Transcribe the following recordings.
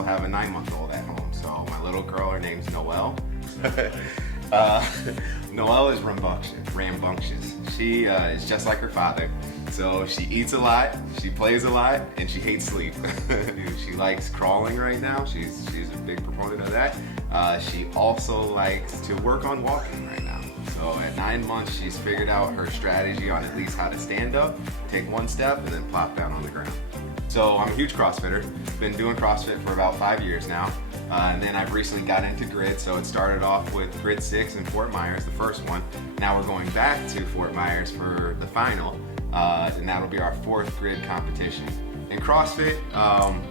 also have a 9-month-old at home. So my little girl, her name's Noelle. Noelle is rambunctious. She is just like her father. So she eats a lot, she plays a lot, and she hates sleep. She likes crawling right now. She's a big proponent of that. She also likes to work on walking right now. So at 9 months, she's figured out her strategy on at least how to stand up, take one step, and then plop down on the ground. So I'm a huge CrossFitter. Been doing CrossFit for about 5 years now. And then I've recently got into Grid. So it started off with Grid 6 in Fort Myers, the first one. Now we're going back to Fort Myers for the final. And that'll be our 4th Grid competition. In CrossFit,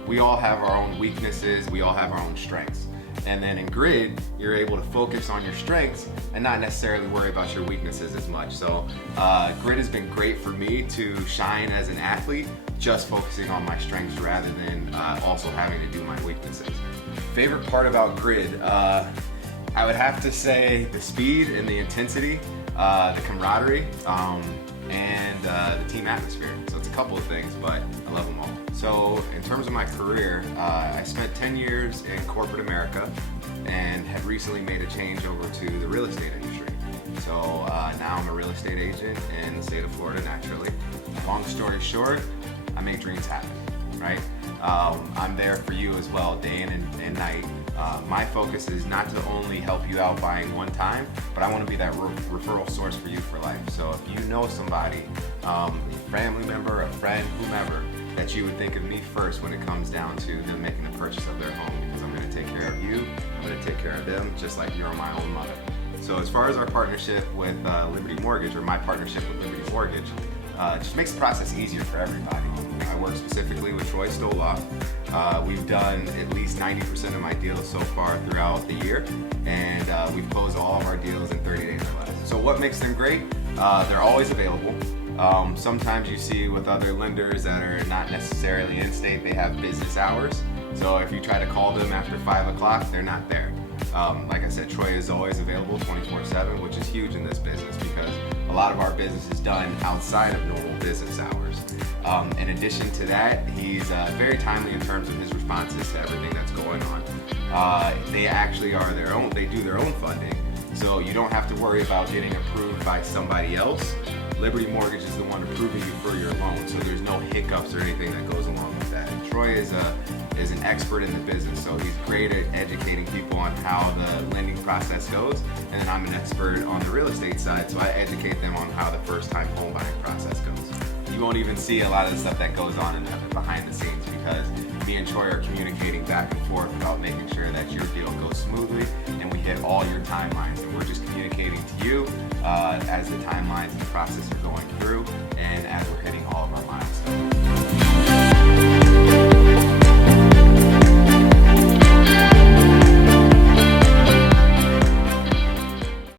we all have our own weaknesses. We all have our own strengths. And then in Grid, you're able to focus on your strengths and not necessarily worry about your weaknesses as much. So Grid has been great for me to shine as an athlete, just focusing on my strengths rather than also having to do my weaknesses. Favorite part about Grid, I would have to say the speed and the intensity, the camaraderie, and the team atmosphere. So it's a couple of things, but I love them all. So in terms of my career, I spent 10 years in corporate America and have recently made a change over to the real estate industry. So now I'm a real estate agent in the state of Florida, naturally. Long story short, I make dreams happen, right? I'm there for you as well, day in and night. My focus is not to only help you out buying one time, but I want to be that referral source for you for life. So if you know somebody, a family member, a friend, whomever, that you would think of me first when it comes down to them making a purchase of their home, because I'm going to take care of you, I'm going to take care of them, just like you're my own mother. So as far as our partnership with Liberty Mortgage, or my partnership with Liberty Mortgage, it just makes the process easier for everybody. I work specifically with Troy Stoloff. We've done at least 90% of my deals so far throughout the year, and we've closed all of our deals in 30 days or less. So what makes them great? They're always available. Sometimes you see with other lenders that are not necessarily in state, they have business hours. So if you try to call them after 5 o'clock, they're not there. Like I said, Troy is always available 24/7, which is huge in this business because a lot of our business is done outside of normal business hours. In addition to that, he's very timely in terms of his responses to everything that's going on. They actually are they do their own funding, so you don't have to worry about getting approved by somebody else. Liberty Mortgage is the one approving you for your loan, so there's no hiccups or anything that goes along with that. And Troy is an expert in the business, so he's great at educating people on how the lending process goes, and then I'm an expert on the real estate side, so I educate them on how the first-time home buying process goes. You won't even see a lot of the stuff that goes on in the behind the scenes because me and Troy are communicating back and forth about making sure that your deal goes smoothly and we hit all your timelines, and we're just communicating to you as the timelines and the process are going through and as we're hitting all of our milestones.